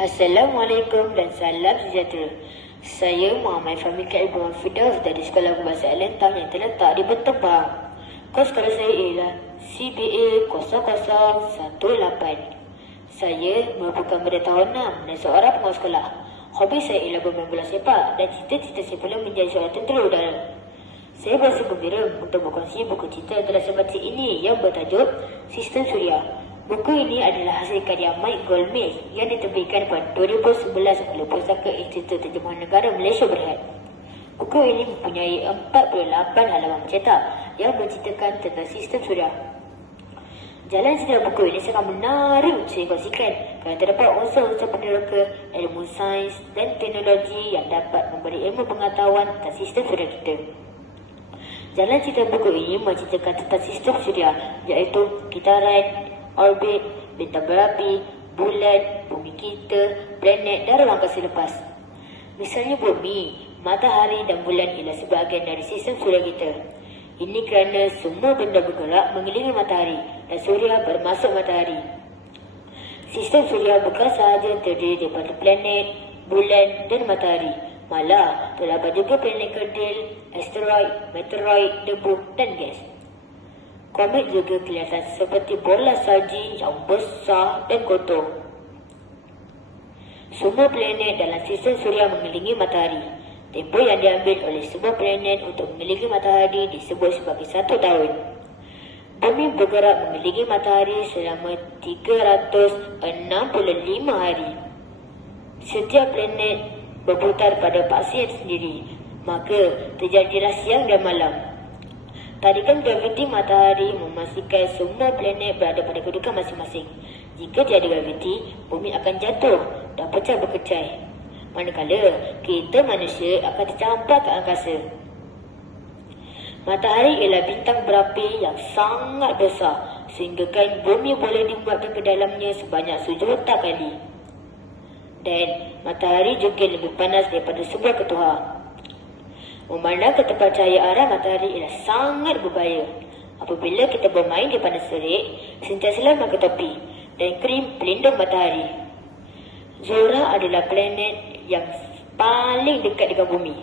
Assalamualaikum dan salam sejahtera. Saya Muhammad Fahmi Kaib Muhammad Firdaus dari Sekolah Bahasa Alentang yang terletak di Bertempang. Kos sekolah saya ialah CBA 0018. Saya merupakan murid tahun 6 dan seorang pengawas sekolah. Hobi saya ialah bermain bola sepak dan cita-cita saya pula menjadi seorang tentera udara. Saya berasa gembira untuk berkongsi buku cerita yang telah saya baca ini yang bertajuk Sistem Suria. Buku ini adalah hasil karya Mike Goldsmith yang diterbitkan pada 2011 oleh Pusaka Institut Terjemahan Negara Malaysia Berhad. Buku ini mempunyai 48 halaman mencetak yang menceritakan tentang sistem suria. Jalan sejarah buku ini sangat menarik untuk saya kongsikan kerana terdapat unsur-unsur peneraka ilmu sains dan teknologi yang dapat memberi ilmu pengetahuan tentang sistem suria kita. Jalan cerita buku ini menceritakan tentang sistem suria iaitu kitaran, orbit, bintang berapi, bulan, bumi kita, planet dan ruang angkasa lepas. Misalnya bumi, matahari dan bulan ialah sebahagian dari sistem suria kita. Ini kerana semua benda bergerak mengelilingi matahari dan suria bermasuk matahari. Sistem suria bukan sahaja terdiri daripada planet, bulan dan matahari. Malah, terdapat juga planet kerdil, asteroid, meteoroid, debu dan gas. Komet juga kelihatan seperti bola salji yang besar dan kotor. Semua planet dalam sistem suria mengelilingi matahari. Tempoh yang diambil oleh sebuah planet untuk mengelilingi matahari disebut sebagai 1 tahun. Bumi bergerak mengelilingi matahari selama 365 hari. Setiap planet berputar pada paksian sendiri, maka terjadilah siang dan malam. Tarikan graviti matahari memastikan semua planet berada pada kedudukan masing-masing. Jika tiada graviti, bumi akan jatuh dan pecah berkecai. Manakala, kita manusia akan tercampar ke angkasa. Matahari ialah bintang berapi yang sangat besar, sehingga kan bumi boleh dibuatkan ke dalamnya sebanyak 1 juta kali. Dan matahari juga lebih panas daripada sebuah ketuha. Memandang ke tempat cahaya arah matahari ialah sangat berbahaya. Apabila kita bermain di panas terik, sentiasalah pakai topi dan krim pelindung matahari. Zora adalah planet yang paling dekat dengan bumi.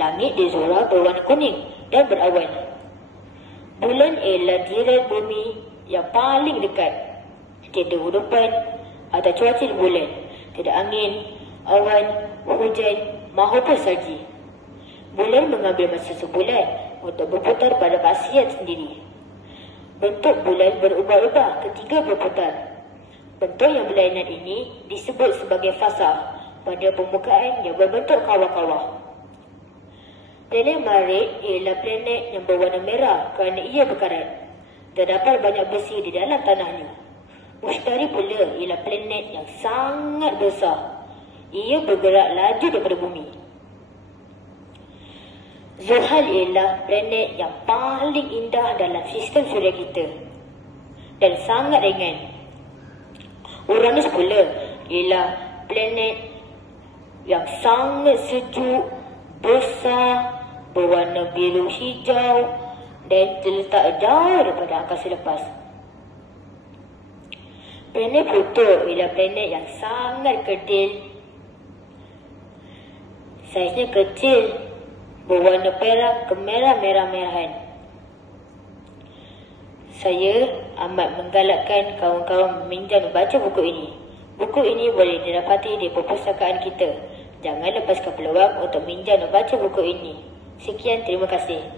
Langit di Zora berwarna kuning dan berawan. Bulan ialah jiran bumi yang paling dekat. Tiada hurupan atau cuaca di bulan. Tiada angin, awan, hujan maupun salji. Bulan mengambil masa sebulan untuk berputar pada paksian sendiri. Bentuk bulan berubah-ubah ketika berputar. Bentuk yang berlainan ini disebut sebagai fasa pada permukaan yang berbentuk kawah-kawah. Planet Marikh ialah planet yang berwarna merah kerana ia berkarat. Terdapat banyak besi di dalam tanahnya. Mushtari pula ialah planet yang sangat besar. Ia bergerak laju daripada bumi. Zuhal ialah planet yang paling indah dalam sistem suria kita dan sangat ringan. Uranus pula ialah planet yang sangat sejuk, besar, berwarna biru hijau dan terletak jauh daripada angkasa lepas. Planet Pluto ialah planet yang sangat kerdil. Saiznya kecil, berwarna perak kemerah-merah-merahan. Saya amat menggalakkan kawan-kawan meminjam membaca buku ini. Buku ini boleh didapati di perpustakaan kita. Jangan lepaskan peluang untuk minjam membaca buku ini. Sekian, terima kasih.